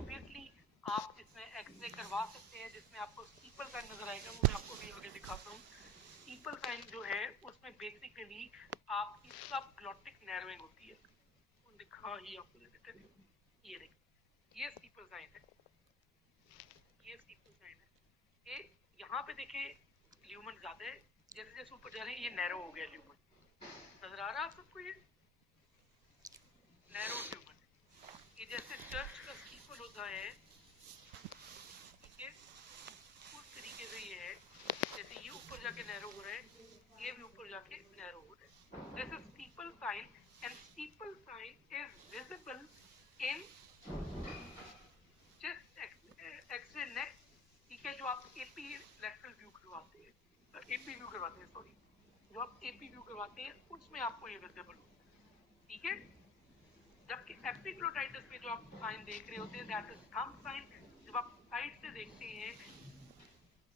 Obviously आप इसमें x ray करवा सकते हैं, जिसमें आपको स्टीपल साइन नजर आएगा, वो मैं आपको भी आगे दिखाता हूँ। स्टीपल साइन जो है उसमें बेसिकली आपकी सब ग्लॉटिक नैरोइंग होती है, दिखा ही आपको देते हैं, ये देखिए ये स्टीपल साइन है, ये स्टीपल साइन है। ये यहाँ पे देखिए ल्यूमन ज्यादा है, जैसे जैसे ऊपर जा रहे हैं ये नैरो हो गया ल्यूमन, नजर आ रहा है सबको, ये नैरो ल्यूमन। ये जैसे चर्च का स्टीपल होता है, ठीक है, उस तरीके से ये है, जैसे ये ऊपर जाके नैरो हो रहा है, ये भी ऊपर जाके नैरो हो रहा है। This is steeple sign and steeple sign is visible in chest x ray neck, ठीक है, जो आप एपी लैटरल व्यू करवाते हैं, एपी व्यू करवाते हैं, सॉरी, जो आप एपी व्यू करवाते हैं उसमें आपको ये विजिबल हो, ठीक है। जबकि एपिग्लोटाइटिस में जो आप साइन देख रहे होते हैं दैट इज थंब साइन, जब आप साइड से देखते हैं,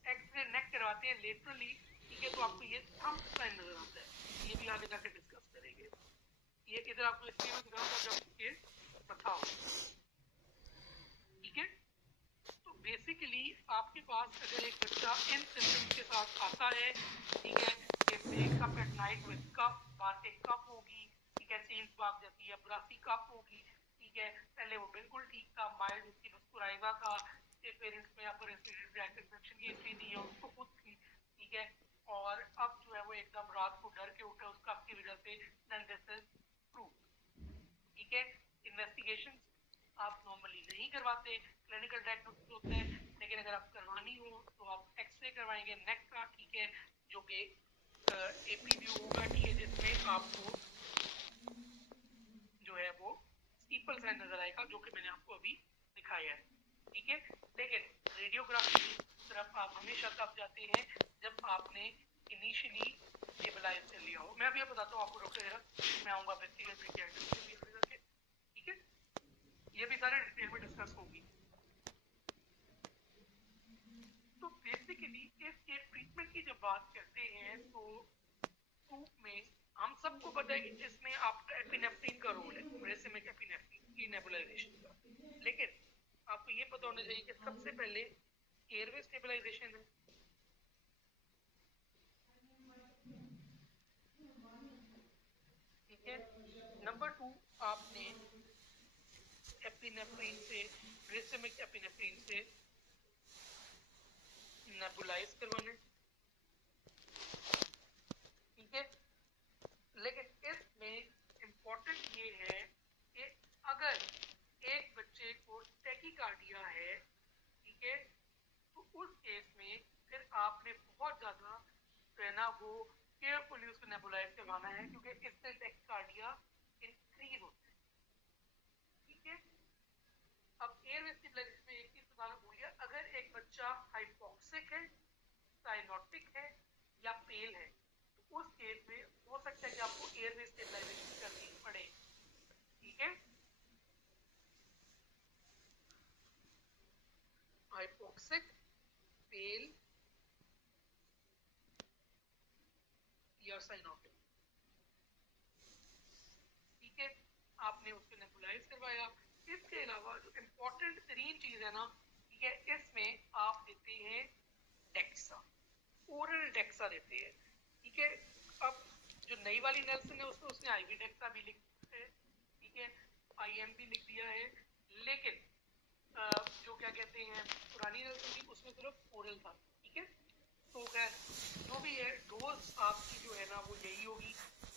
एक्सरे नेक करवाते हैं लेटरली, ठीक है, तो आपको ये थंब साइन नजर आता है। ये भी आगे जाकर डिस्कस करेंगे। ये इधर आपको इसलिए मैं दिखाऊंगा जब ये बताओ, ठीक है। तो बेसिकली आपके पास अगर एक बच्चा इन सिम्टम्स के साथ आता है, ठीक है, कि wakes up at night with cough, बातें कफ होगी, ठीक है, सेंस भाग जाती है, ब्रासी कफ होगी, ठीक है, पहले वो बिल्कुल ठीक था, माइल्ड उसकी मुस्कुराइवा था, पेरेंट्स में अपर रेस्पिरेटरी ट्रैक्ट इन्फेक्शन की हिस्ट्री नहीं है, उसको खुद थी, ठीक है, और अब जो है वो एकदम रात को डर के उठा उस कफ की वजह से, देन दिस इज प्रूफ, ठीक है। इन्वेस्टिगेशन आप नॉर्मली नहीं करवाते, क्लिनिकल डायग्नोसिस होता है, लेकिन अगर आप करवानी हो तो आप एक्सरे करवाएंगे नेक का, ठीक है, जो कि एपी व्यू होगा, ठीक है, जिसमें आपको जो है वो स्टीपल साइन नजर आएगा, जो कि मैंने आपको अभी दिखाया है, ठीक है। लेकिन रेडियोग्राफी की तरफ आप हमेशा तब जाते हैं जब आपने इनिशियली स्टेबलाइज कर लिया हो। मैं अभी बताता हूँ आपको, डॉक्टर मैं आऊंगा व्यक्तिगत करके, ठीक है, ये भी सारे डिटेल में डिस्कस होगी। तो बेसिकली इसके ट्रीटमेट की जब बात करते हैं तो सूप में हम सबको पता है कि इसमें आपका एपिनेफ्रिन का रोल है, रेसिमिक एपिनेफ्रिन की नेबुलाइजेशन का, लेकिन आपको ये पता होना चाहिए कि सबसे पहले एयरवे स्टेबलाइजेशन है, ठीक है। नंबर 2 आपने एपिनेफ्रिन से, रेसिमिक एपिनेफ्रिन से नेबुलाइज करवाना है, ठीक है। लेकिन इसमें इंपॉर्टेंट ये है कि अगर एक बच्चे को टैकीकार्डिया है, ठीक है, तो उस केस में फिर आपने बहुत ज्यादा जो है ना वो केयरफुली उसको नेबुलाइज करवाना है, क्योंकि इससे टैकीकार्डिया इंक्रीज होता है, ठीक है। अब एयरवे स्टेबलाइजेशन में एक चीज बताना भूल गया, अगर एक बच्चा हाइपोक्सिक है, साइनोटिक है या पेल है, तो उस केस में हो सकता है कि आपको एयरवे स्टेबलाइजेशन करनी पड़े, ठीक है। हाइपोक्सिक, पेल या साइनोटिक, ठीक है, आपने उसको नेबुलाइज करवाया। इसके अलावा जो इम्पोर्टेंट तरीन चीज है ना, ठीक है, इसमें आप देते हैं डेक्सा, ओरल डेक्सा देते हैं, ठीक है। अब जो नई वाली नेल्सन है उसमें उसने आईवी डेक्सा भी लिखा है, ठीक है, आईएम भी लिख दिया है, लेकिन जो क्या कहते हैं पुरानी नेल्सन थी उसमें सिर्फ ओरल था, ठीक है। तो खैर जो भी है, डोज आपकी जो है ना वो यही होगी,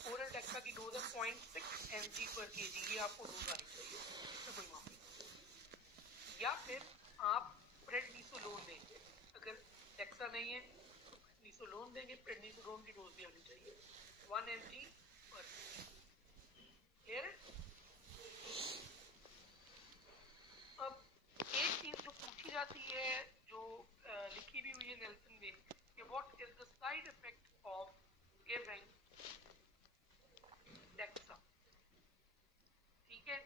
ओरल डेक्सा की डोज है 0.6 mg/kg, ये आपको डोज आनी चाहिए, इसमें कोई मामला नहीं, या फिर आप प्रेडनिसोलोन देंगे, अगर डेक्सा नहीं है तो प्रेडनिसोलोन देंगे, प्रेडनिसोलोन की डोज भी आनी चाहिए 1 mg/kg, क्लियर है। अब एक चीज जो पूछी जाती है, जो लिखी भी हुई है नेल्सन में, कि what is the side effect of giving dexa, ठीक है,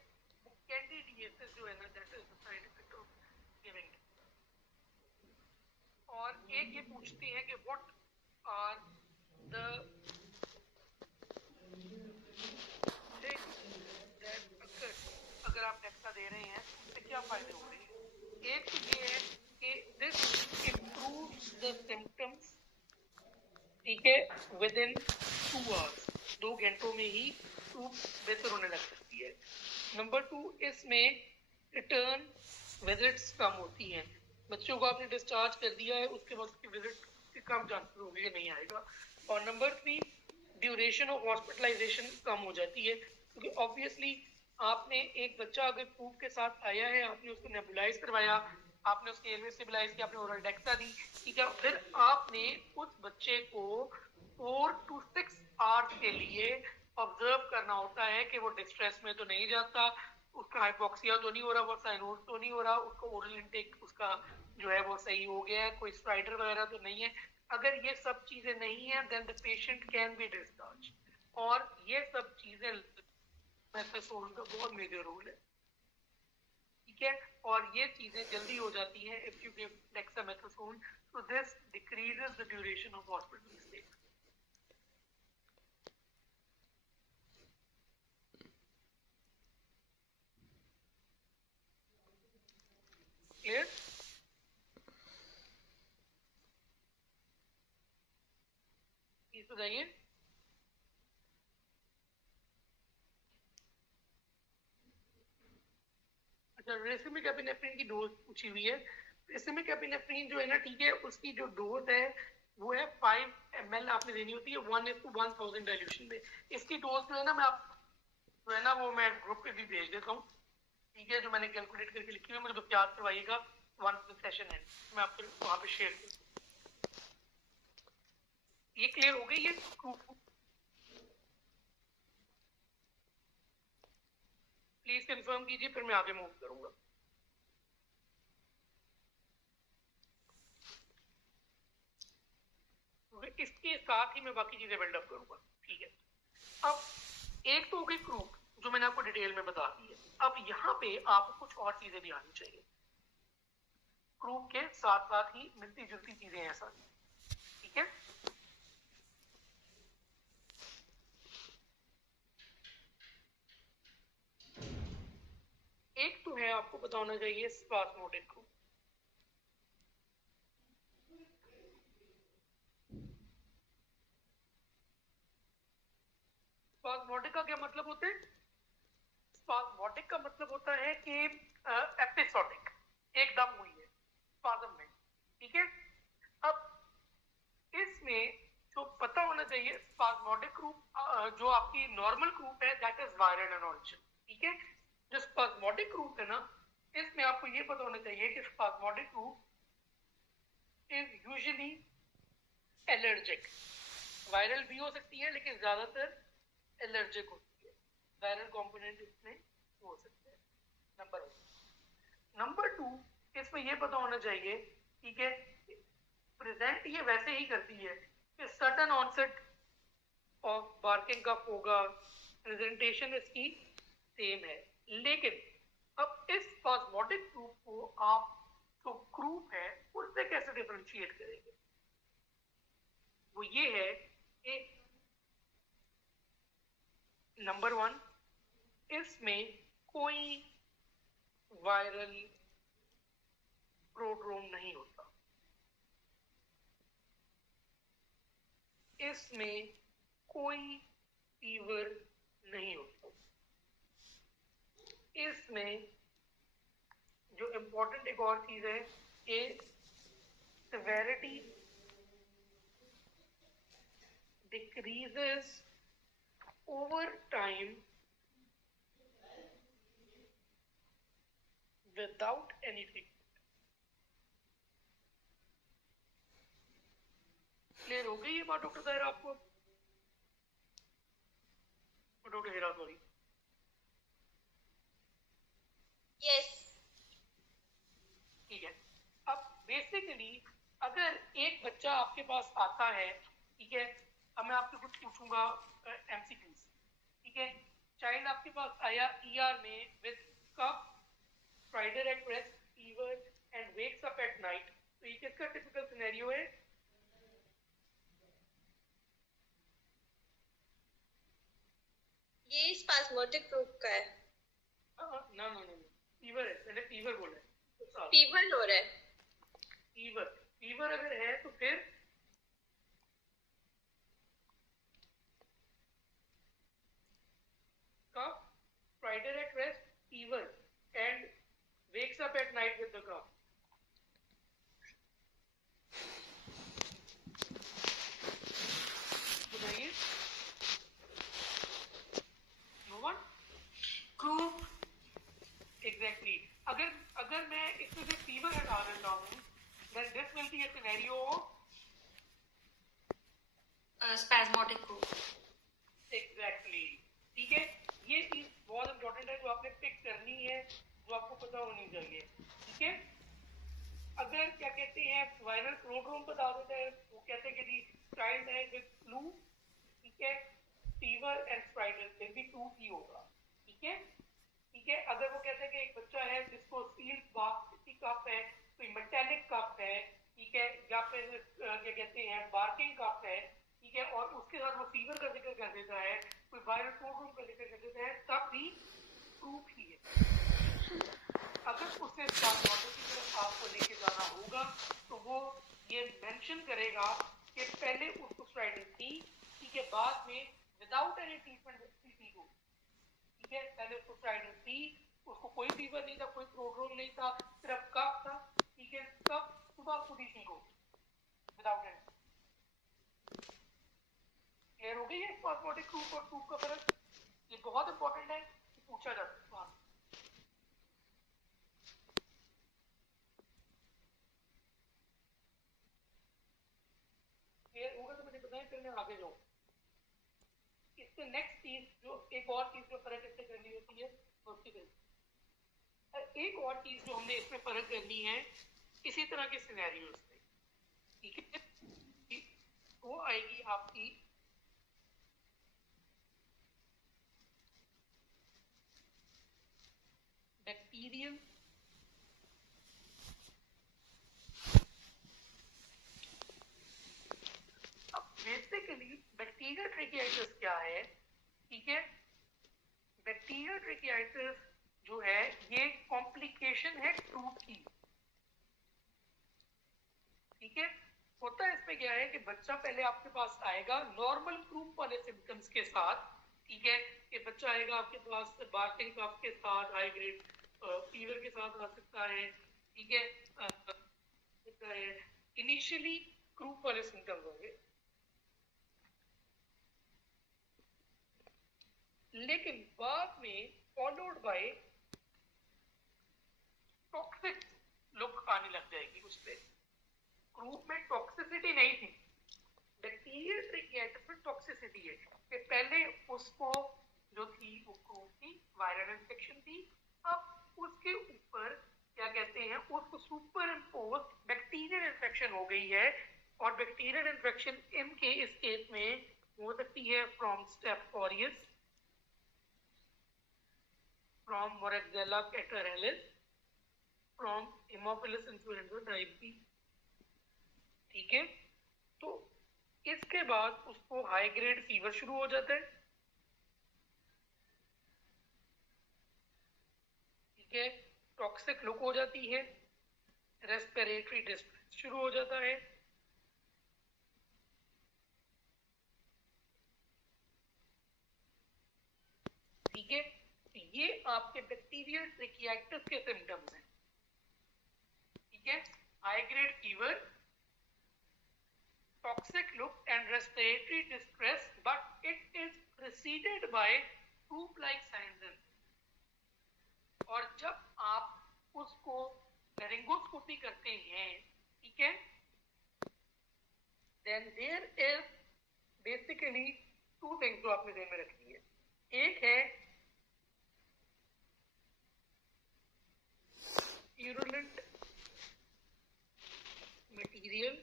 वो कैंडिडिएसिस जो है ना that is the side effect of giving dexa. और एक ये पूछते हैं कि what are the things that occur, अगर आप डेक्सा दे रहे हैं तो उससे क्या फायदे हो रहे हैं, एक तो ये है कि दिस improves the symptoms, ठीक है, विद इन 2 hours, 2 घंटों में ही ट्रूप बेहतर होने लग सकती है। नंबर 2, इसमें रिटर्न विजिट्स कम होती हैं। बच्चों को आपने डिस्चार्ज कर दिया है, उसके बाद उसकी विजिट के कम चांसेस होंगे कि नहीं आएगा। और नंबर 3, ड्यूरेशन ऑफ हॉस्पिटलाइजेशन कम हो जाती है, क्योंकि ऑब्वियसली आपने एक बच्चा अगर प्रूफ के साथ आया है, आपने उसको नेबुलाइज करवाया, आपने उसके एयरवे स्टेबलाइज किया, आपने ओरल डेक्सा दी, ठीक है, फिर आपने उस बच्चे को 4 to 6 आवर्स के लिए ऑब्जर्व करना होता है कि वो डिस्ट्रेस में तो नहीं जाता, उसका हाइपोक्सिया तो नहीं हो रहा, वो साइनोज तो नहीं हो रहा, उसका ओरल इनटेक उसका जो है वो सही हो गया है, कोई स्ट्राइडर वगैरह तो नहीं है। अगर ये सब चीजें नहीं है, then the patient can be discharge. और ये सब चीजें मेथासोन का बहुत मेजर रोल है, ठीक है, और ये चीजें जल्दी हो जाती हैं if you give dexamethasone, so this decreases the duration of hospital stay. Clear? Please बताइए। अच्छा, रेसिमिक एपिनेफ्रिन की डोज पूछी हुई है। रेसिमिक एपिनेफ्रिन जो है ना, ठीक है, उसकी जो डोज है वो है 5 ml आपने देनी होती है 1:1000 डाइल्यूशन में। इसकी डोज जो है ना, मैं आप जो है ना वो मैं ग्रुप पे भी भेज देता हूँ, ठीक है, जो मैंने कैलकुलेट करके लिखी हुई है, मुझे बस याद करवाइएगा वंस द सेशन एंड, मैं आपको वहां पे शेयर करूँ। ये क्लियर हो गई है? प्लीज कंफर्म कीजिए, फिर मैं आगे मूव करूंगा। इसके साथ ही मैं बाकी चीजें बिल्डअप करूंगा, ठीक है। अब एक तो हो गई ग्रुप जो मैंने आपको डिटेल में बता दी है। अब यहाँ पे आपको कुछ और चीजें भी आनी चाहिए, ग्रुप के साथ साथ ही मिलती जुलती चीजें हैं सारी, ठीक है। एक तो है आपको पता होना चाहिए स्पास्मोडिक ग्रुप। स्पास्मोडिक का क्या मतलब होता है? स्पास्मोडिक का मतलब होता है कि एपिसोडिक, एकदम हुई है स्पाज्म में, ठीक है। अब इसमें जो पता होना चाहिए, स्पाज्मोडिक ग्रुप जो आपकी नॉर्मल ग्रुप है दैट इज वायरल एनोल्शन, ठीक है। जो स्पाज्मोडिक ग्रुप है ना, इसमें आपको ये पता होना चाहिए कि spasmodic group is usually allergic. Viral भी हो सकती है लेकिन ज्यादातर एलर्जिक होती है, वायरल कंपोनेंट इसमें हो सकते हैं। नंबर 1। नंबर 2, इसमें ये पता होना चाहिए, ठीक है, प्रेजेंट ये वैसे ही करती है कि सडन ऑनसेट ऑफ बार्किंग कफ होगा, प्रेजेंटेशन इसकी सेम है, लेकिन अब इस स्पाज्मोडिक ग्रुप को आप जो ग्रुप है उससे कैसे डिफरेंशिएट करेंगे? वो ये है कि नंबर 1, इसमें कोई वायरल प्रोड्रोम नहीं होता, इसमें कोई फीवर नहीं होता, इसमें जो इंपॉर्टेंट एक और चीज है कि severity decreases over time without anything। Clear हो गई ये बात डॉक्टर साहब आपको? Doctor Hera, sorry. यस। ठीक है। अब बेसिकली अगर एक बच्चा आपके पास आता है, ठीक है, अब मैं आपसे कुछ पूछूंगा एमसीक्यूज, ठीक है। चाइल्ड आपके पास आया ईआर में with cough, stridor at rest, fever and wakes up at night, तो ये किसका टिपिकल सिनेरियो है? ये स्पास्मोडिक ग्रुप का है। ना ना ना, फीवर है, मैंने फीवर बोला है। फीवर हो रहा है। फीवर अगर है तो फिर cough, Friday at rest, fever, and wakes up at night with the cough. बताइए, no one? Croup, Exactly. अगर मैं इसमें से फीवर हटा देता हूँ, then this will be a scenario of spasmodic croup. Exactly. ठीक है, ये चीज बहुत इंपॉर्टेंट है जो आपने पिक करनी है, जो आपको पता होनी चाहिए। ठीक है, अगर क्या कहते हैं वायरल प्रोड्रोम बता देते हैं, वो कहते हैं कि चाइल्ड है विद फ्लू, ठीक है, फीवर एंड स्पाइडल फिर भी टू ही होगा। ठीक है, ठीक है, अगर वो कहते हैं कि एक बच्चा है जिसको सील बाकी कफ है, कोई मेटेलिक कफ है, ठीक है, या फिर क्या कहते हैं बार्किंग कफ है, ठीक है, और उसके साथ वो फीवर का जिक्र कर देता है, कोई वायरल प्रोड्रोम का जिक्र कर देता है, तब भी प्रूफ ही है। अगर उसे स्पासमोडिक की तरफ आपको लेके जाना होगा तो वो ये मेंशन करेगा कि पहले उसको स्ट्राइडल थी, ठीक है, बाद में विदाउट एनी ट्रीटमेंट ठीक हो। ठीक है, पहले उसको स्ट्राइडल थी, उसको कोई फीवर नहीं था, कोई प्रोड्रोम नहीं था, सिर्फ कफ था, ठीक है, कफ सुबह खुद ही ठीक हो विदाउट एनी। क्लियर हो गई है स्पासमोडिक क्रूप और क्रूप का फर्क? ये बहुत इंपॉर्टेंट है, पूछा जाता है। क्लियर होगा तो मुझे बताएं, फिर मैं आगे जाऊँ। इससे नेक्स्ट चीज जो एक और चीज जो फर्क इससे करनी होती है उसकी एक और चीज जो हमने इसमें फर्क करनी है इसी तरह के सिनेरियोस में, ठीक है, वो आएगी आपकी बैक्टीरियल बेसिकली बैक्टीरियल ट्रेकियाइटिस क्या है? ठीक है, बैक्टीरियल ट्रेकियाइटिस जो है ये कॉम्प्लिकेशन है क्रूप की। ठीक है, होता है इसमें क्या है कि बच्चा पहले आपके पास आएगा नॉर्मल क्रूप वाले सिम्टम्स के साथ, ठीक है, कि बच्चा आएगा आपके पास बार्किंग कफ के साथ, हाई ग्रेड फीवर के साथ आ सकता है, ठीक है, इनिशियली क्रूप वाले सिम्टम्स होंगे, लेकिन बाद में फॉलोड बाय टॉक्सिक लुक आने लग जाएगी उस पे। क्रूप में टॉक्सिसिटी नहीं थी, बैक्टीरियल ट्रेकियाइटिस में टॉक्सिसिटी है कि पहले उसको जो थी वो क्रूप थी, वायरल इन्फेक्शन थी, अब उसके ऊपर क्या कहते हैं उसको सुपर इम्पोज बैक्टीरियल इन्फेक्शन हो गई है, और बैक्टीरियल इन्फेक्शन इनके इस केस में हो सकती है from staph aureus, from Moraxella catarrhalis, from Haemophilus influenza type B। ठीक है, तो इसके बाद उसको हाई ग्रेड फीवर शुरू हो जाता है। ठीक है, टॉक्सिक लुक हो जाती है, रेस्पिरेटरी डिस्ट्रेस शुरू हो जाता है। ठीक है, ये आपके बैक्टीरियल ट्रेकियाइटिस के सिम्टम्स हैं। ठीक है, high grade fever, toxic look and respiratory distress, but it is preceded by croup-like signs and symptoms। और जब आप उसको laryngoscopy करते हैं, ठीक है, then there is basically two things जो आपने ध्यान में रखनी है। एक है purulent material,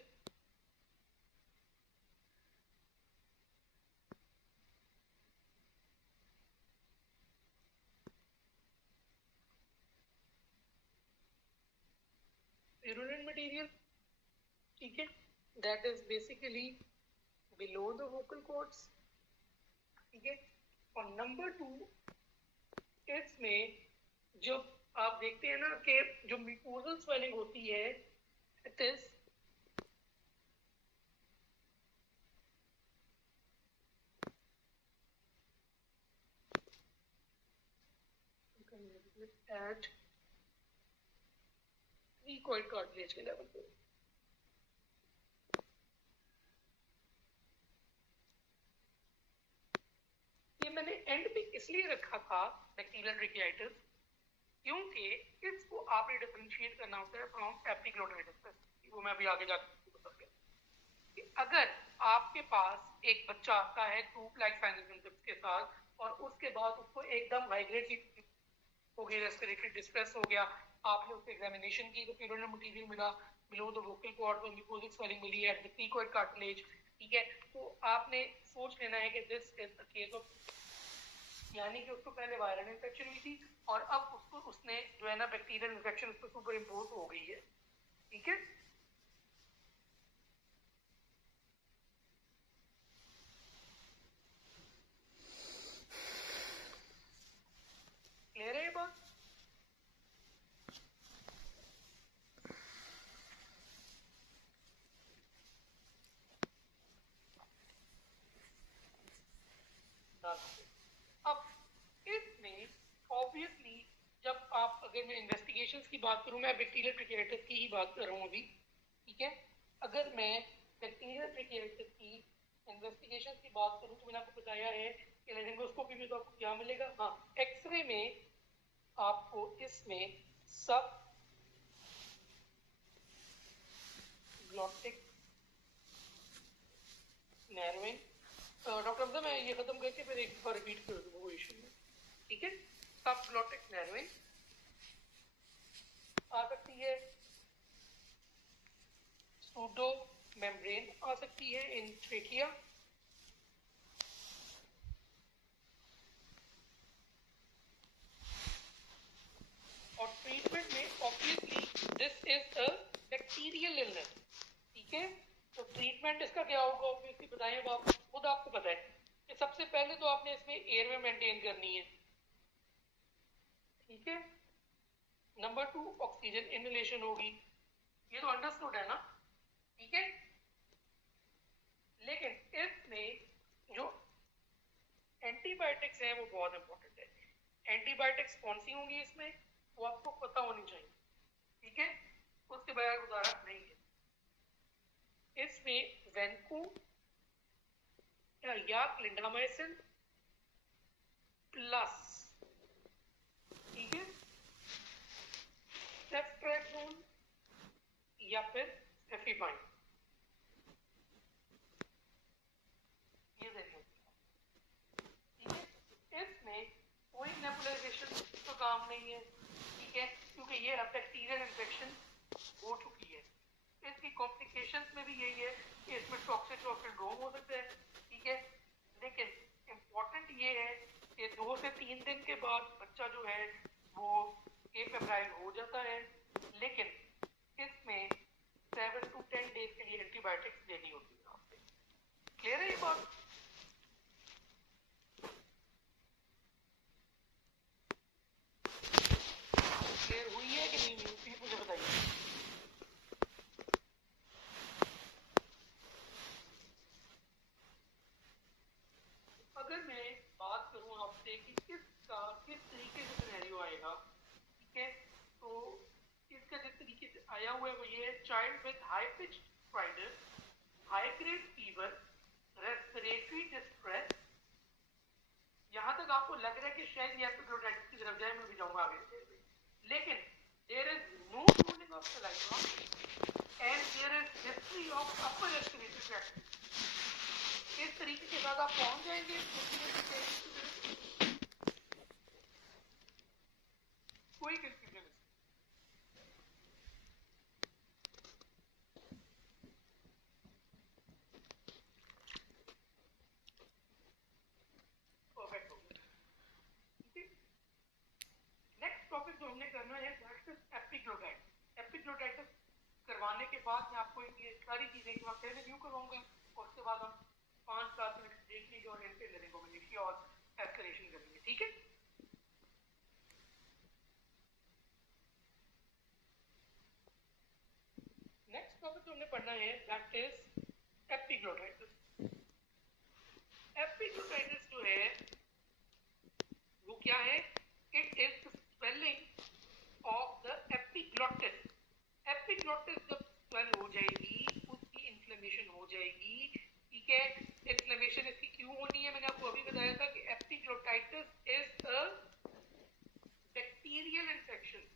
purulent material, ठीक है, that is basically below the vocal cords। ठीक है, और नंबर टू इसमें जब आप देखते हैं ना कि जो म्यूकोजल स्वेलिंग होती है इट इज at रिकॉइड कार्टिलेज के लेवल पे। ये मैंने एंड पे इसलिए रखा था बैक्टीरियल ट्रिकियाइटिस क्योंकि इसको आपने डिफरेंशिएट करना होता है फ्रॉम एपिग्लोटाइटिस। वो मैं अभी आगे जाकर बताऊंगा कि अगर आपके पास एक बच्चा आता है टूथ लाइक सिम्टम्स के साथ और उसके बाद उसको एकदम माइग्रेट हो गई, रेस्पिरेटरी डिस्ट्रेस हो गया, आपने उसको एग्जामिनेशन की तो प्यूरिनरी मटेरियल मिला, बिलो द वोकल कॉर्ड और म्यूकोजिक स्वेलिंग मिली है द क्रीकोइड कार्टिलेज, ठीक है, तो आपने सोच लेना है कि this is the case of, यानी कि उसको पहले वायरल इन्फेक्शन हुई थी और अब उसको उसने जो है ना बैक्टीरियल इन्फेक्शन उस पर सुपर इम्पोज हो गई है, ठीक है। क्लियर है ये बात? अब इसमें ऑब्वियसली जब आप, अगर मैं इन्वेस्टिगेशंस की बात करूं, मैं बैक्टीरियल ट्रिकियाइटिस की ही बात कर रहा हूं अभी, ठीक है, अगर मैं बैक्टीरियल ट्रिकियाइटिस की इन्वेस्टिगेशंस की बात करूं तो मैंने आपको बताया है कि लेरिंगोस्कोपी में तो आपको क्या मिलेगा, हाँ, एक्सरे में आपको इसमें सब ग्लॉटिक नैरोइंग, डॉक्टर हमजा मैं ये खत्म करके फिर एक बार रिपीट कर दूंगा वो इशू में, ठीक है, सब ग्लॉटिक नैरोइंग आ सकती है, सूडो मेम्ब्रेन आ सकती है इन ट्रेकिया, और ट्रीटमेंट में obviously this is a bacterial illness, ठीक है, तो ट्रीटमेंट इसका क्या होगा ऑब्वियसली बताएं, अब आप खुद आपको पता है कि सबसे पहले तो आपने इसमें एयर में मेंटेन करनी है, ठीक है, नंबर 2 ऑक्सीजन इनहेलेशन होगी, ये तो अंडरस्टूड है ना, ठीक है, लेकिन इसमें जो एंटीबायोटिक्स हैं वो बहुत इंपॉर्टेंट है। एंटीबायोटिक्स कौन सी होंगी इसमें वो आपको पता होनी चाहिए, ठीक है, उसके बगैर गुजारा नहीं है। इसमें वेंको या क्लिंडामाइसिन प्लस, ठीक है, सेफ्ट्रेक्सोन या फिर सेफिबाइन, ये देखिए, ठीक है, इसमें कोई नेबुलाइजेशन का काम नहीं है, ठीक है, क्योंकि ये बैक्टीरियल इन्फेक्शन हो चुकी है। इसकी कॉम्प्लिकेशंस में भी यही है कि इसमें टॉक्सिक सिंड्रोम हो सकता है, ठीक है, लेकिन इम्पोर्टेंट ये है कि 2 से 3 दिन के बाद बच्चा जो है वो एफेब्राइल हो जाता है, लेकिन इसमें 7 to 10 डेज के लिए एंटीबायोटिक्स देनी होती है आपसे। क्लियर है ये बात? क्लियर हुई है कि नहीं हुई, प्लीज मुझे बताइए। अगर मैं बात करूं आपसे कि इसका किस तरीके से सिनेरियो आएगा, ठीक है, तो इसका जिस तरीके से आया हुआ है वो ये है, child with high pitch stridor, high grade fever, respiratory distress, यहां तक आपको लग रहा है कि शायद ये एपिग्लोटाइटिस की तरफ जाए, मैं भी जाऊंगा आगे, लेकिन there is no swelling of saliva and there is history of upper respiratory tract, इस तरीके के साथ आप पहुंच जाएंगे, कोई कंफ्यूजन नहीं। परफेक्ट हो गया, ठीक है। नेक्स्ट टॉपिक जो हमने करना है दैट इज एपिग्लोटाइटिस। एपिग्लोटाइटिस करवाने के बाद मैं आपको ये सारी चीजें एक बार फिर रिव्यू करवाऊंगा और उसके बाद हम 5-7 मिनट देख लीजिए और इन पे लेरिंगोमेलेशिया और एस्पिरेशन करेंगे, ठीक है। हमने पढ़ना है दैट इज एपिग्लोटाइटिस। एपिग्लोटाइटिस जो है वो क्या है? It is swelling of the epiglottis. Epiglottis जब स्वेल हो जाएगी उसकी इन्फ्लेमेशन हो जाएगी, ठीक है। इन्फ्लेमेशन इसकी क्यों होनी है? मैंने आपको अभी बताया था कि epiglottitis is a bacterial infection,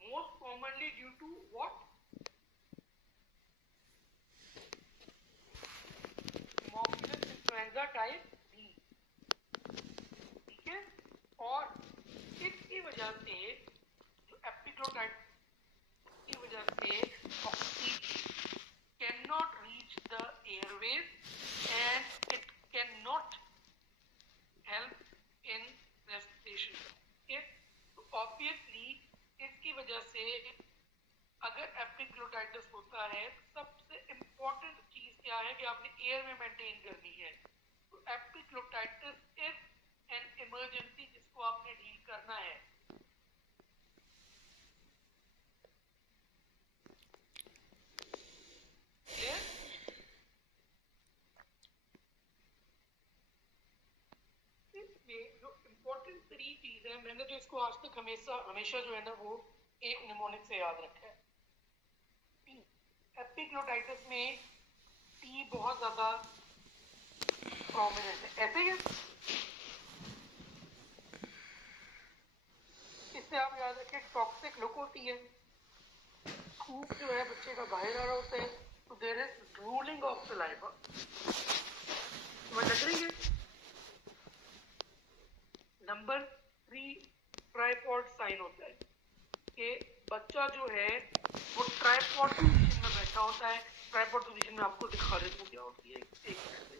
most commonly due to what? Haemophilus influenza type B, ठीक है। और इसकी वजह से जो एपिग्लोटाइटिस की वजह से oxygen can not reach the Airways and it can not help in respiration. तो ऑब्वियसली इसकी वजह से अगर एपिग्लोटाइटिस होता है सबसे इंपॉर्टेंट चीज क्या है कि आपने एयर में मेंटेन करनी है। तो एपिग्लोटाइटिस इज एन इमरजेंसी जिसको आपने डील करना है। इसमें जो इम्पोर्टेंट 3 चीज है, मैंने जो इसको आज तक हमेशा जो है ना वो एक निमोनिक से याद रखा है। एपिग्लोटाइटिस में टी बहुत ज्यादा प्रोमिनेंट है, ऐसे ही है। इससे आप याद रखें टॉक्सिक लुक होती है, थूक जो है बच्चे का बाहर आ रहा होता है, तो there is drooling of saliva. समझ लग रही है? नंबर 3 ट्राइपॉड साइन होता है कि बच्चा जो है वो ट्राइपॉड पोजीशन में बैठा होता है। ट्राइपॉड पोजीशन में आपको दिखा देता हूँ क्या होती है, एक मिनट।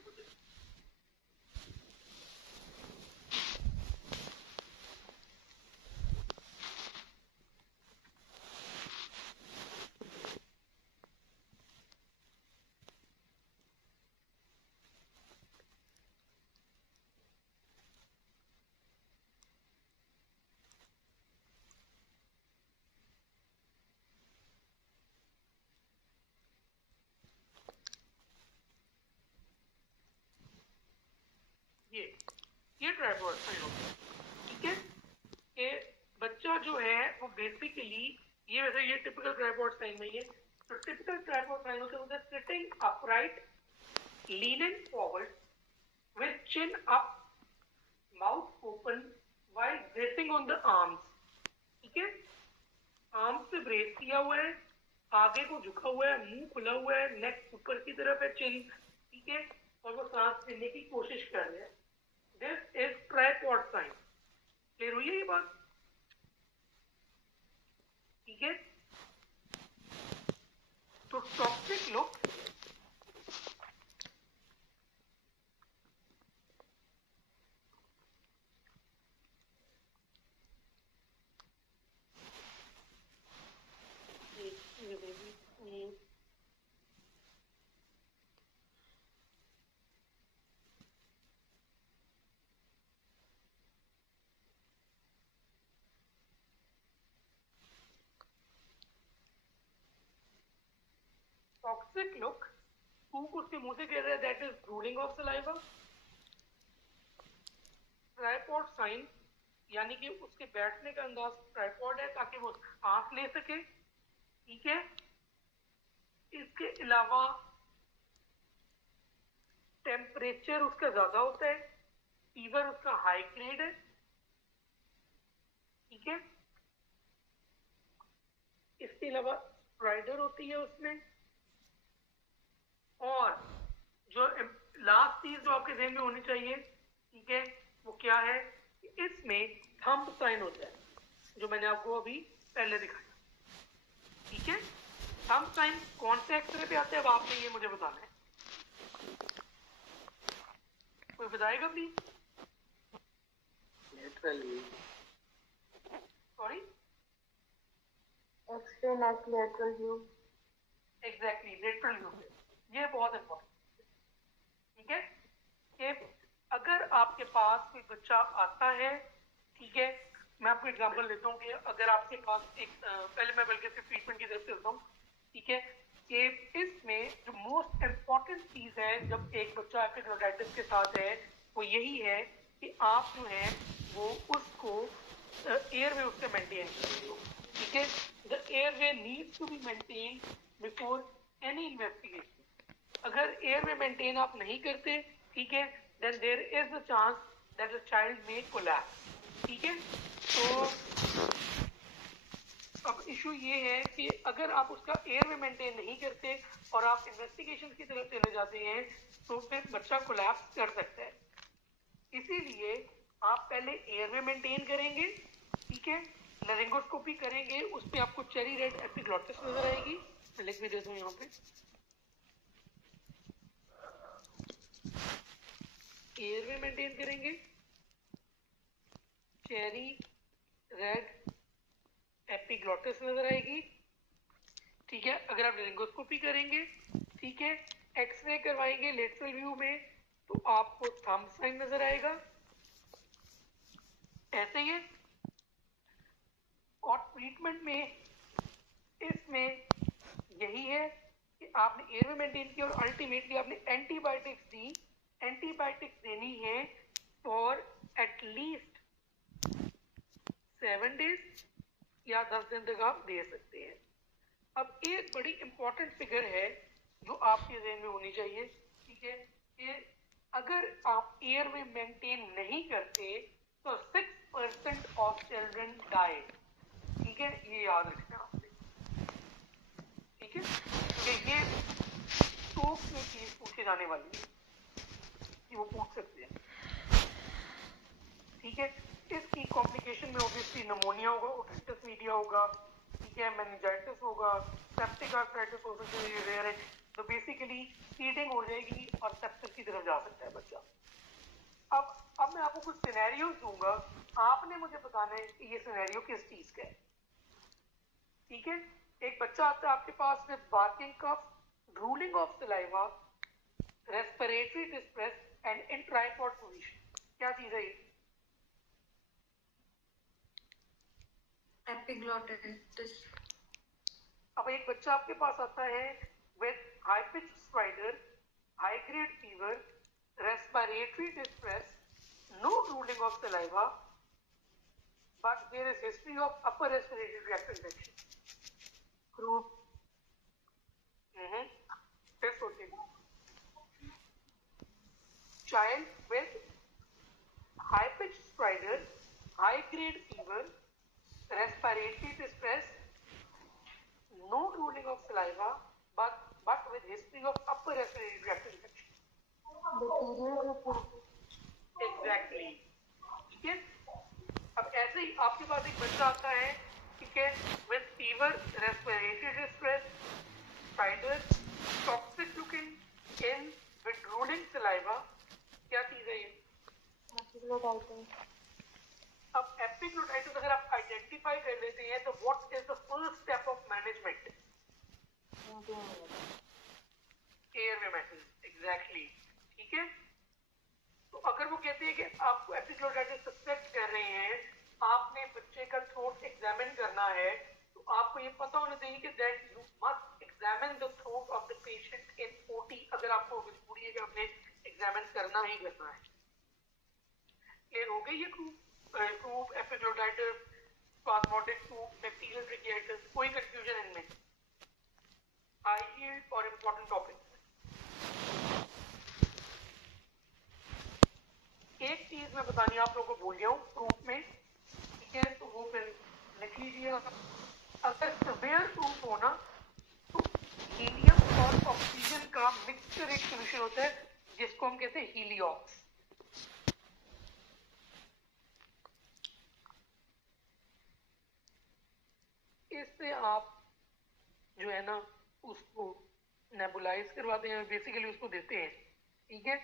ये ट्राइपॉड साइन होता है, ठीक है। कि बच्चा जो है वो बेसिकली ये वैसे ये टिपिकल ट्राइपॉड साइन नहीं है। तो टिपिकल ट्राइपॉड साइन होता है sitting upright, leaning forward with chin up, mouth open while bracing on the arms, ठीक है। आर्म्स से ब्रेस किया हुआ है, आगे को झुका हुआ है, मुंह खुला हुआ है, नेक ऊपर की तरफ है, चिन, ठीक है। और वो सांस लेने की कोशिश कर रहे हैं। This is tripod sign. Clear हुई है ये बात? ठीक है। तो टॉक्सिक लुक टॉक्सिक लुक थूक उसके मुंह से कह रहा है, that is drooling of saliva. Tripod sign यानी कि उसके बैठने का अंदाज ट्राइपॉड है ताकि वो सांस ले सके, ठीक है। इसके अलावा टेम्परेचर उसका ज्यादा होता है, फीवर उसका हाई ग्रेड है, ठीक है। इसके अलावा स्ट्राइडर होती है उसमें। और जो लास्ट चीज जो आपके ध्यान में होनी चाहिए, ठीक है, वो क्या है? इसमें थंब साइन होता है जो मैंने आपको अभी पहले दिखाया, ठीक है। थंब साइन कौन से एक्सरे पे आता है अब आपने ये मुझे बताना है। कोई बताएगा please? Lateral view. Sorry, x ray neck lateral view. Exactly, lateral view. ये बहुत इंपॉर्टेंट, ठीक है। कि अगर आपके पास कोई बच्चा आता है, ठीक है, मैं आपको एग्जांपल देता हूँ कि अगर आपके पास एक पहले मैं बल्कि सिर्फ ट्रीटमेंट की तरफ से होता हूँ, ठीक है। कि इसमें जो मोस्ट इम्पॉर्टेंट चीज है जब एक बच्चा एपिग्लोटाइटिस के साथ है वो यही है कि आप जो है वो उसको एयरवे उससे मेंटेन करें। ठीक है, the airway needs to be maintain before any investigation. अगर एयरवे मेंटेन आप नहीं करते, ठीक है, then there is a chance that the child may collapse. ठीक है, तो अब इशू ये है कि अगर आप उसका एयरवे मेंटेन नहीं करते और आप इन्वेस्टिगेशन की तरफ चले जाते हैं तो फिर बच्चा कोलैप्स कर सकता है। इसीलिए आप पहले एयरवे मेंटेन करेंगे, ठीक है, लेरिंगोस्कोपी करेंगे, उसमें आपको चेरी रेड एपिग्लॉटिस नजर आएगी। मैं लिख भी देता हूँ यहाँ पे, एयरवे मेंटेन करेंगे, चेरी रेड एपिग्लॉटिस नजर आएगी। ठीक है, अगर आप लेरिंगोस्कोपी करेंगे, ठीक है, एक्सरे करवाएंगे लेटरल व्यू में तो आपको थंब साइन नजर आएगा, ऐसे ही है। और ट्रीटमेंट में इसमें यही है कि आपने एयरवे मेंटेन किया और अल्टीमेटली आपने एंटीबायोटिक्स दी। एंटीबायोटिक्स देनी है फॉर एटलीस्ट 7 डेज या 10 दिन तक आप दे सकते हैं। अब एक बड़ी इंपॉर्टेंट फिगर है जो आपके ज़हन में होनी चाहिए, ठीक है, कि अगर आप एयरवे मेंटेन नहीं करते तो 6% ऑफ चिल्ड्रन डाई। ठीक है, ये याद रखना आपने। ठीक है, क्योंकि ये स्ट्रोक में चीज पूछे जाने वाली है कि वो पूछ सकते हैं। ठीक है, इसकी कॉम्प्लिकेशन में ऑब्वियसली निमोनिया होगा, ओटिटिस मीडिया होगा, ठीक है, मेनिंजाइटिस होगा, सेप्टिक आर्थराइटिस हो सकती है, ये रेयर है। तो बेसिकली फीडिंग हो जाएगी और सेप्सिस की तरफ जा सकता है बच्चा। अब मैं आपको कुछ सिनेरियोज दूंगा, आपने मुझे बताना है कि ये सिनेरियो किस चीज का है। ठीक है, एक बच्चा आता है आपके पास with barking cough, drooling of saliva, respiratory distress and in tripod position. क्या चीज है ये? एपिग्लोटिस। अब एक बच्चा आपके पास आता है with high pitch stridor, high grade fever, respiratory distress, no drooling of saliva, but there is history of upper respiratory tract infection. Group. फिर सोचिए, child with high pitched stridor, high grade fever, respiratory distress, no drooling of saliva, but with history of upper respiratory tract infection. Exactly. ठीक है, अब ऐसे ही आपके पास एक बच्चा आता है, ठीक है, with fever, respiratory distress, spider, toxic looking in with drooling saliva. क्या चीज है ये? अब एपिग्लोटाइटिस अगर आप आइडेंटिफाई कर लेते हैं तो what is the first step of management? Airway maintenance. Exactly. ठीक है, तो अगर वो कहते हैं कि आपको एपिग्लोटाइटिस सस्पेक्ट कर रहे हैं, आपने बच्चे का थ्रोट एग्जामिन करना है, तो आपको ये पता होना चाहिए कि that you must examine the throat of the patient in OT. अगर आपको मजबूरी है कि आपने एग्जामिन करना ही करना है। क्लियर हो गई ये ग्रुप एपिग्लोटाइटिस, स्पाज़मोटिक ग्रुप, बैक्टीरियल ट्रैकियाइटिस? कोई कंफ्यूजन इनमें? हाई यील्ड और इंपॉर्टेंट टॉपिक। एक चीज मैं बतानी आप लोगों को भूल गया हूँ प्रूफ में, ठीक है, तो वो फिर लिख लीजिए। अगर सिवियर प्रूफ हो ना तो हीलियम और ऑक्सीजन का मिक्सचर एक सोल्यूशन होता है जिसको हम कहते हैं हीलियोक्स। इससे आप जो है ना उसको नेबुलाइज करवाते हैं, बेसिकली उसको देते हैं। ठीक है,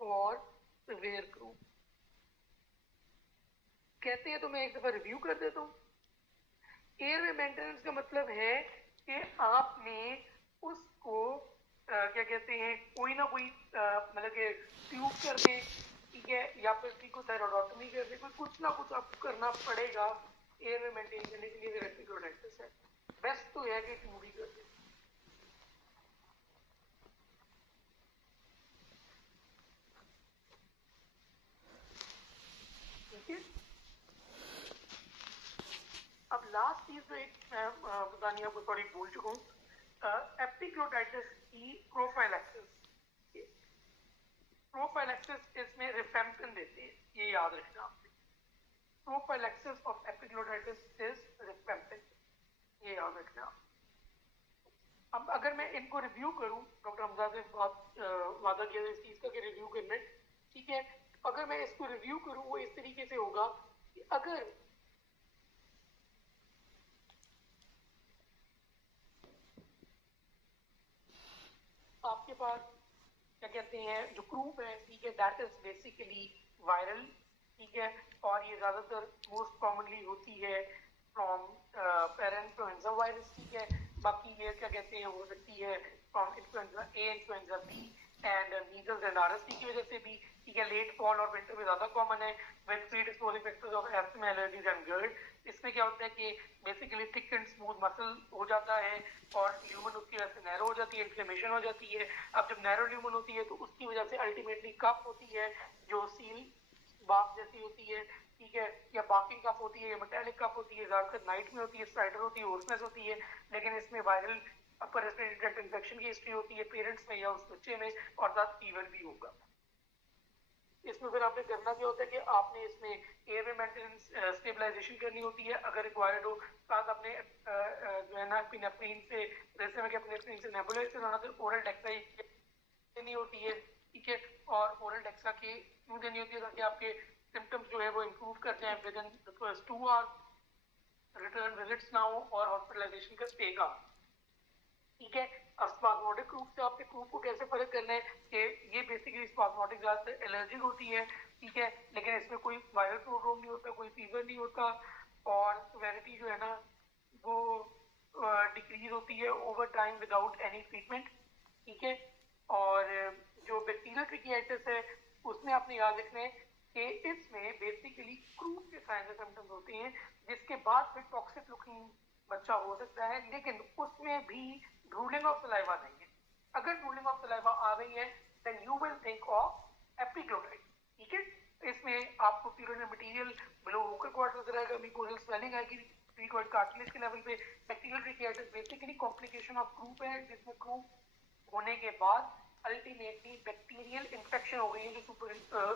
और सिवियर ग्रुप कहते हैं, तो मैं एक दफा रिव्यू कर देता हूँ। एयरवे मेंटेनेंस का मतलब है कि आपने उसको क्या कहते हैं, कोई ना कोई मतलब कि ट्यूब कर दें, ठीक है, या फिर उसको थायरॉइडोटॉमी कर दें, कुछ ना कुछ आपको करना पड़ेगा एयरवे मेंटेन करने के लिए। अगर एपिग्लोटाइटिस है, बेस्ट तो है कि ट्यूब ही कर दें। चीज तो एक मैं बतानी आपको सॉरी भूल चुका हूँ, एपिग्लोटाइटिस की प्रोफाइलैक्सिस। प्रोफाइलैक्सिस इसमें रिफेम्पिन देते हैं, ये याद रखना आपने। प्रोफाइलैक्सिस ऑफ एपिग्लोटाइटिस इज रिफेम्पिन, ये याद रखना। अब अगर मैं इनको रिव्यू करूं, डॉक्टर हमजा से वादा किया इस चीज का कि रिव्यू करने, ठीक है, अगर मैं इसको रिव्यू करूं वो इस तरीके से होगा कि अगर आपके पास क्या कहते हैं जो ग्रुप है, ठीक है, दैट इज बेसिकली वायरल, ठीक है, और ये ज्यादातर मोस्ट कॉमनली होती है फ्रॉम पैराइन्फ्लुएंजा वायरस, ठीक है। बाकी ये क्या कहते हैं हो सकती है from influenza A, influenza B and measles and RSV की वजह से भी, ठीक है। लेट फॉल और विंटर में ज्यादा कॉमन है with predisposing factors of asthma, allergies and GERD। इसमें क्या होता है कि basically thick and smooth muscle हो जाता है और ल्यूमन उसकी वजह से नैरो हो जाती है, इन्फ्लेमेशन हो जाती है। अब जब नैरो ल्यूमन होती है तो उसकी वजह से अल्टीमेटली कफ होती है जो सील बाफ जैसी होती है, ठीक है, या बाकिंग कफ होती है या मेटालिक कफ होती है, ज्यादातर नाइट में होती है, स्ट्राइडर होती है, होर्सनेस होती है। लेकिन इसमें वायरल अपर रेस्पिरेटरी ट्रैक्ट इन्फेक्शन की हिस्ट्री होती है पेरेंट्स में या उस बच्चे में, और साथ फीवर भी होगा। इसमें फिर आपने करना क्या होता है कि आपने इसमें एयरवे मेंटेनेंस स्टेबलाइजेशन करनी होती है अगर रिक्वायर्ड हो। साथ अपने जो है ना एपिनेफ्रिन से, जैसे में कि एपिनेफ्रिन से नेबुलाइज कराना, तो ओरल डेक्सा देनी होती है, ठीक है। और ओरल डेक्सा की क्यों देनी होती है? ताकि आपके सिम्टम्स जो है वो इम्प्रूव कर जाए with in the first 2 hours, return visits ना हो और हॉस्पिटलाइजेशन का स्टे का, ठीक है। अब स्पाज्मोटिक रूप से आपके ग्रुप को कैसे फर्क करना है कि ये बेसिकली स्पाज्मोटिक ज्यादातर एलर्जिक होती है, ठीक है, लेकिन इसमें कोई वायरल प्रोड्रोम नहीं होता, कोई फीवर नहीं होता, और सिवियरिटी जो है ना वो डिक्रीज होती है over time without any treatment, ठीक है। और जो बैक्टीरियल ट्रिकियाइटिस है उसमें आपने याद रखना है कि इसमें बेसिकली क्रूप के साइंस एंड सिम्टम्स होते हैं, जिसके बाद फिर टॉक्सिक लुकिंग बच्चा हो सकता है, लेकिन उसमें भी ड्रूलिंग ऑफ सलाइवा नहीं है। अगर ड्रूलिंग ऑफ सलाइवा आ गई है then you will think of epiglottitis, ठीक है। इसमें आपको purulent material below vocal cord नजर आएगा, म्यूकोजल स्वेलिंग आएगी प्रीकॉर्ड कार्टिलेज के लेवल पे। Bacterial tracheitis basically complication of croup है, जिसमें क्रूप होने के बाद अल्टीमेटली बैक्टीरियल इन्फेक्शन हो गई है, जो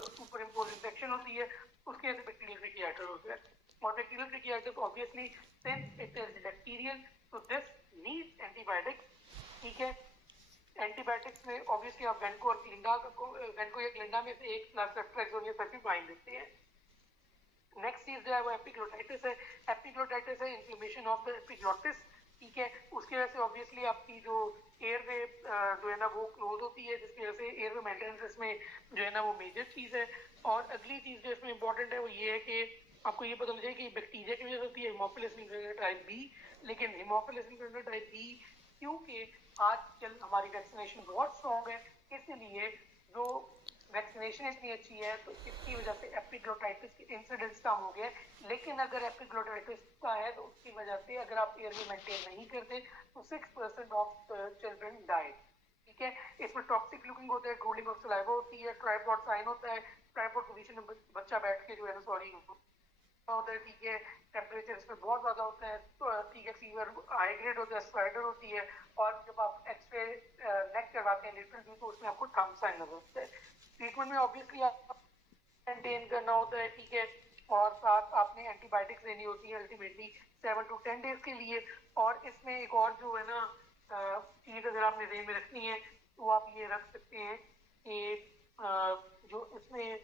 सुपर इम्पोज इन्फेक्शन होती है, उसकी वजह से बैक्टीरियल ट्रिकियाइटिस होता है। और bacterial tracheitis obviously since it is bacterial तो दिस नीड्स एंटीबायोटिक्स, ठीक है। एंटीबायोटिक्स में ऑब्वियसली आप वेनको और ग्लिंडा वेनको या ग्लिंडा में से एक सेफ्ट्रेक्सोन या सेफिपाइन देते हैं। नेक्स्ट चीज जो है वो एपिग्लोटाइटिस है। एपिग्लोटाइटिस है इन्फ्लेमेशन ऑफ द एपिग्लोटिस, ठीक है। उसकी वजह से ऑब्वियसली आपकी जो एयरवे जो है ना वो क्लोज होती है, जिसकी वजह से एयरवे मेंटेनेंस इसमें जो है ना वो मेजर चीज है। और अगली चीज जो इसमें इंपॉर्टेंट है वो ये है कि आपको ये पता चल जाए कि बैक्टीरिया की वजह से होती है हेमोफिलस इन्फ्लुएंजा टाइप बी, लेकिन हेमोफिलस इन्फ्लुएंजा टाइप बी क्योंकि आजकल हमारी वैक्सीनेशन बहुत स्ट्रॉन्ग है, इसलिए जो वैक्सीनेशन इतनी अच्छी है तो इसकी वजह से एपिग्लोटाइटिस के इंसिडेंट्स कम हो गए। लेकिन अगर एपिग्लोटाइटिस का है तो उसकी वजह से अगर आप एयरवे मेंटेन नहीं करते तो 6% ऑफ चिल्ड्रन डाई, ठीक है। इसमें टॉक्सिक लुकिंग होता है, ड्रूलिंग ऑफ सलाइवा होती है, ट्राइपॉड साइन होता है, ट्राइपॉड पोजीशन में बच्चा बैठ के जो है ना सॉरी होता है, ठीक है। टेम्परेचर इसमें बहुत ज्यादा होता है, तो ठीक है, फीवर हाई ग्रेड होता है, स्पाइडर होती है। और जब आप एक्सरे नेक करवाते हैं लिटरल व्यू तो उसमें आपको थंब साइन नजर आता है। ट्रीटमेंट में ऑब्वियसली आप मेंटेन करना होता है, ठीक है। और साथ आपने एंटीबायोटिक्स देनी होती है अल्टीमेटली 7 to 10 डेज के लिए। और इसमें एक और जो है ना चीज अगर आपने ध्यान में रखनी है तो आप ये रख सकते हैं कि जो इसमें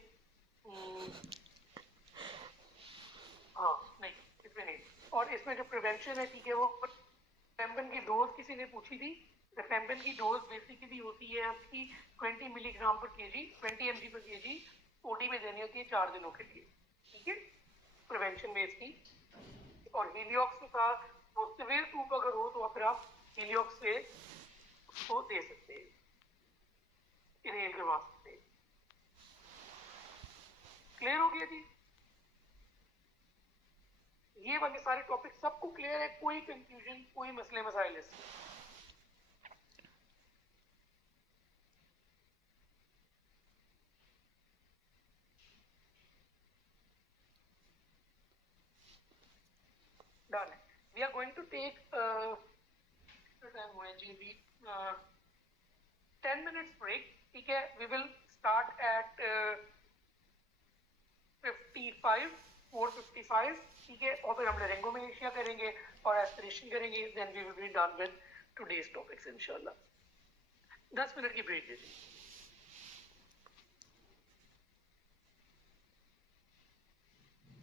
हाँ नहीं इसमें नहीं, और इसमें जो प्रिवेंशन है, ठीक है, वो रिफेम्पिन की डोज किसी ने पूछी थी। रिफेम्पिन की डोज बेसिकली होती है आपकी 20 मिलीग्राम पर केजी, 20 mg पर केजी ओडी में देनी होती है 4 दिनों के लिए, ठीक है, प्रिवेंशन में इसकी। और हीलियोक्स का वो सिवियर टूप अगर हो तो फिर आप हीलियोक्स से उसको दे सकते हैं, इनहेल करवा सकते हैं। क्लियर हो गया जी? ये वाले सारे टॉपिक सबको क्लियर है? कोई कंफ्यूजन, कोई मसले मसाइल इसमें? डन है। We are going to take time हुआ जी भी 10 मिनट्स ब्रेक, ठीक है। वी विल स्टार्ट एट 4:55, ठीक है, और फिर हम लेरिंगोमेलेशिया करेंगे और एस्पिरेशन करेंगे, then we will be done with today's topics इंशाल्लाह। 10 मिनट की ब्रेक दीजिए।